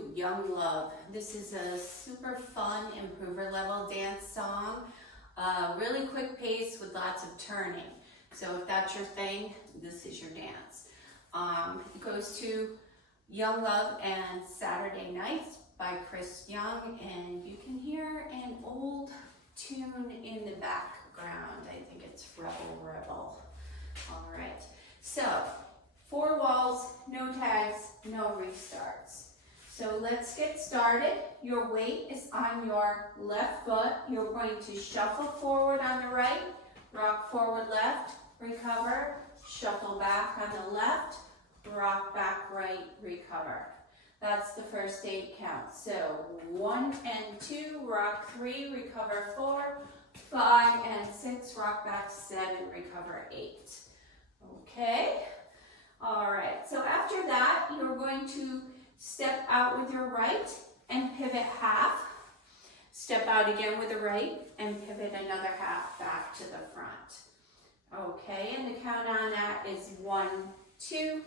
to Young Love. This is a super fun improver level dance song. Really quick pace with lots of turning. So if that's your thing, this is your dance. It goes to Young Love and Saturday Nights by Chris Young, and you can hear an old tune in the background. I think it's Rebel Rebel. All right, so 4 walls, no tags, no restarts. So let's get started. Your weight is on your left foot. You're going to shuffle forward on the right, rock forward left, recover, shuffle back on the left, rock back right, recover. That's the first 8 counts. So 1 and 2, rock 3, recover 4, 5 and 6, rock back 7, recover 8. Okay? All right, so after that, you're going to step out with your right and pivot half. Step out again with the right and pivot another half back to the front. Okay, and the count on that is 1, 2,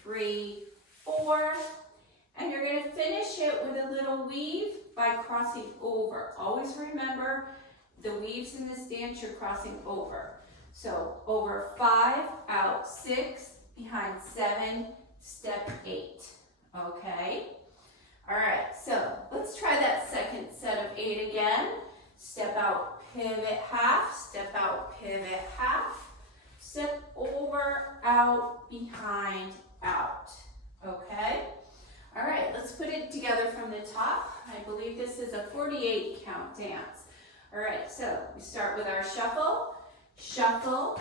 3, 4. And you're going to finish it with a little weave by crossing over. Always remember the weaves in this dance, you're crossing over. So over 5, out 6, behind 7, step 8. Okay? All right, so let's try that second set of 8 again. Step out, pivot half, step out, pivot half, step over, out, behind, out. Okay? All right, let's put it together from the top. I believe this is a 48 count dance. All right, so we start with our shuffle. Shuffle,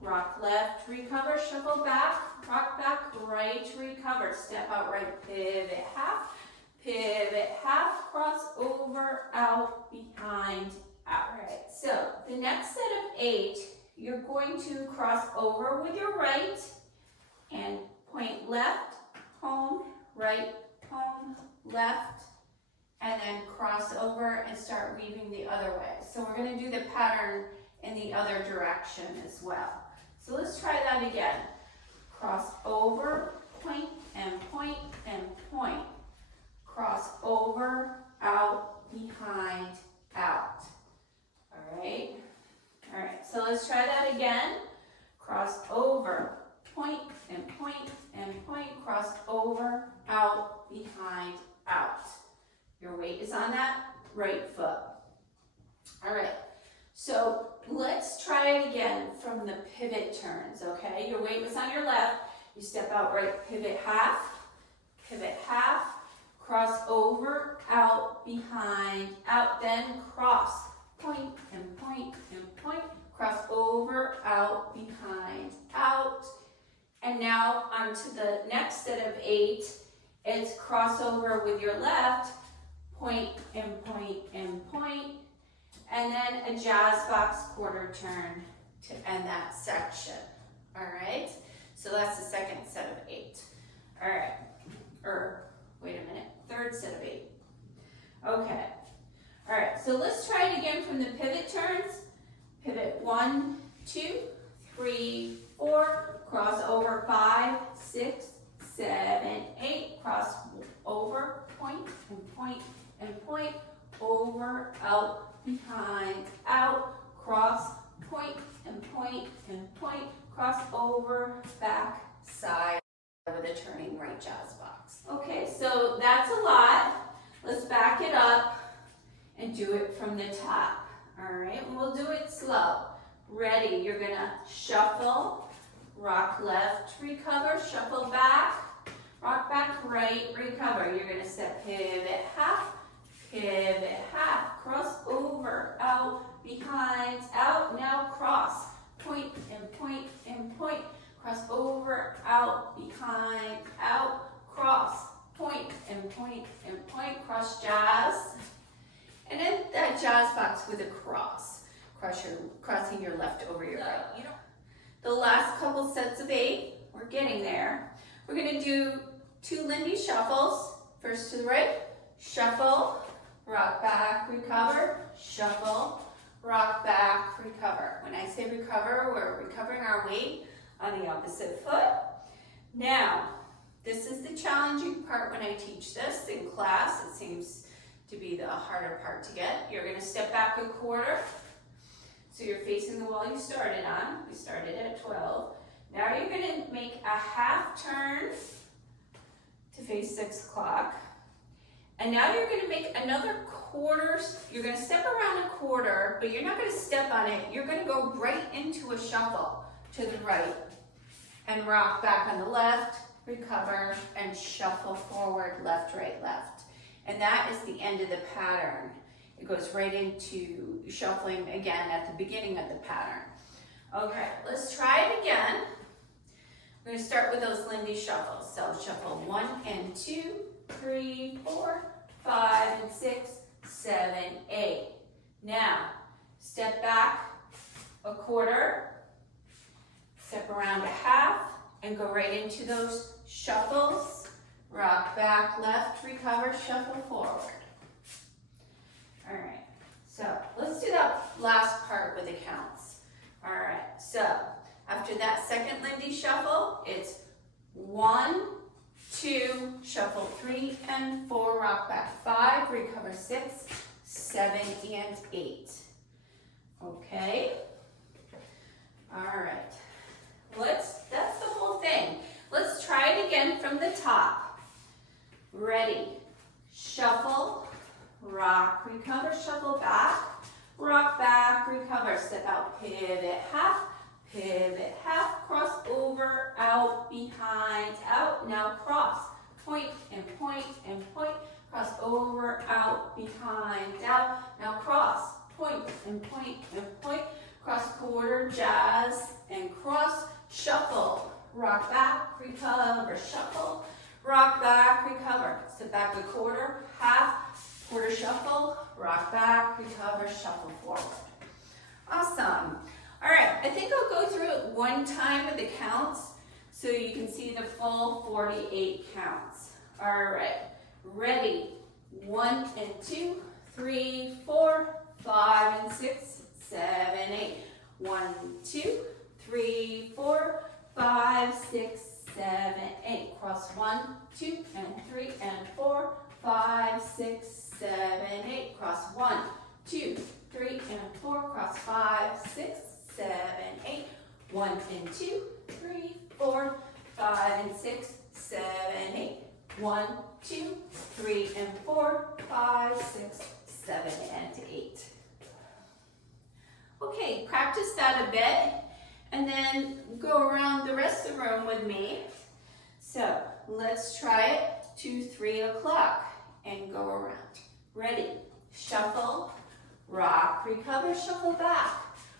rock left, recover, shuffle back, rock back, right, recover. Step out right, pivot half, cross over, out, behind, out. All right, so the next set of 8, you're going to cross over with your right and point left, home, right, home, left, and then cross over and start weaving the other way. So we're going to do the pattern in the other direction as well. So let's try that again. Cross over, point, and point, and point. Cross over, out, behind, out. All right? All right, so let's try that again. Cross over, point, and point, and point. Cross over, out, behind, out. Your weight is on that right foot. All right, so let's try it again from the pivot turns, okay? Your weight was on your left. You step out right, pivot half, cross over, out, behind, out, then cross, point, and point, and point, cross over, out, behind, out. And now onto the next set of 8, it's cross over with your left, point, and point, and point, and then a jazz box quarter turn to end that section. All right, so that's the second set of 8. All right, wait a minute, third set of 8. Okay, all right, so let's try it again from the pivot turns. Pivot 1, 2, 3, 4, cross over 5, 6, 7, 8, cross over, point, and point, and point, over, out, behind, out, cross, point, and point, and point, cross over, back, side, with a turning right jazz box. Okay, so that's a lot. Let's back it up and do it from the top. All right, and we'll do it slow. Ready, you're gonna shuffle, rock left, recover, shuffle back, rock back right, recover. You're gonna step pivot half, cross over, out, behind, out, now cross, point, and point, and point, cross over, out, behind, out, cross, point, and point, and point, cross jazz, and then that jazz box with a cross, crossing your left over your right. The last couple sets of 8, we're getting there. We're gonna do 2 Lindy shuffles, first to the right, shuffle, rock back, recover, shuffle, rock back, recover. When I say recover, we're recovering our weight on the opposite foot. Now, This is the challenging part when I teach this in class. It seems to be the harder part to get. You're going to step back a quarter. So you're facing the wall you started on. We started at 12. Now you're going to make a half turn to face 6 o'clock. And now you're going to make another quarter. You're going to step around a quarter, but you're not going to step on it. You're going to go right into a shuffle to the right and rock back on the left, recover, and shuffle forward, left, right, left. And that is the end of the pattern. It goes right into shuffling again at the beginning of the pattern. Okay, let's try it again. We're going to start with those Lindy shuffles. So shuffle 1 and 2, 3, 4, 5, and 6, 7, 8. Now, step back a quarter, step around a half, and go right into those shuffles. Rock back, left, recover, shuffle forward. All right, so let's do that last part with the counts. All right, so after that second Lindy shuffle, it's 1, 2, shuffle 3 and 4, rock back 5, recover 6, 7, and 8. Okay? All right. That's the whole thing. Let's try it again from the top. Ready? Shuffle, rock, recover, shuffle back, rock back, recover, step out, pivot, half, cross over, out, behind, out, now cross, point and point and point, cross over, out, behind, out, now cross, point and point and point, cross quarter, jazz, and cross, shuffle, rock back, recover, shuffle, rock back, recover, step back a quarter, half, quarter shuffle, rock back, recover, shuffle forward. Awesome. All right, I think I'll go through it one time with the counts so you can see the full 48 counts. All right, ready? 1 and 2, 3, 4, 5 and 6, 7, 8. 1, 2, 3, 4, 5, 6, 7, 8. Cross 1, 2, and 3, and 4, 5, 6, 7, 8. Cross 1, 2, 3, and 4. Cross 5, 6, 7, 8. 1 and 2, 3, 4, 5 and 6, 7, 8. 1, 2, 3, and 4, 5, 6, 7, and 8. Okay, practice that a bit and then go around the rest of the room with me. So let's try it to 3 o'clock and go around. Ready? Shuffle, rock, recover, shuffle back,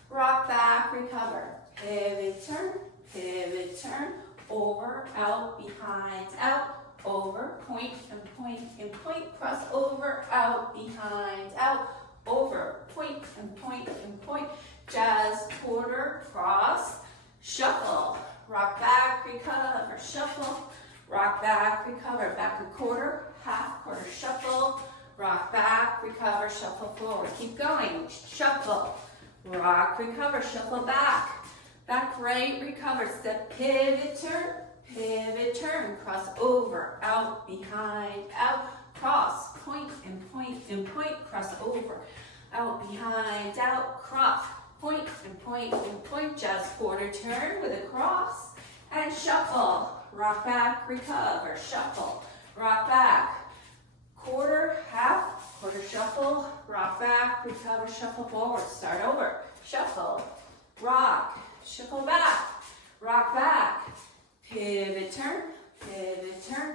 rock back, recover, pivot, turn, over, out, behind, out, over, point and point and point, cross over, out, behind, out, over, point and point and point, jazz, quarter, cross, shuffle, rock back, recover, shuffle, rock back, recover, back a quarter, half, quarter, shuffle, rock back, recover, shuffle forward. Keep going, shuffle, rock, recover, shuffle back, back right, recover, step, pivot, turn, cross over, out, behind, out, cross, point and point and point, cross over, out, behind, out, cross, point and point and point, jazz quarter turn with a cross, and shuffle, rock back, recover, shuffle, rock back, quarter, half, quarter shuffle, rock back, recover, shuffle forward, start over, shuffle, rock, shuffle back, rock back, pivot, turn,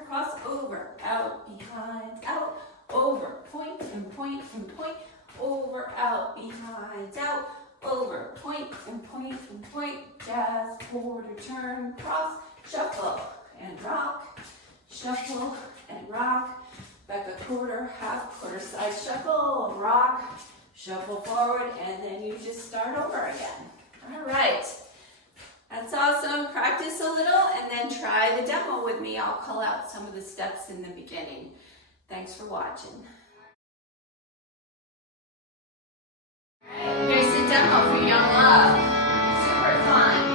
cross over, out, behind, out, over, point and point and point, over, out, behind, out, over, point and point and point, jazz, quarter, turn, cross, shuffle, and rock, shuffle, and rock, back a quarter, half, quarter side shuffle, rock, shuffle forward, and then you just start over again. All right. That's awesome. Practice a little and then try the demo with me. I'll call out some of the steps in the beginning. Thanks for watching. All right, here's the demo for Young Love. Super fun.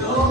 Go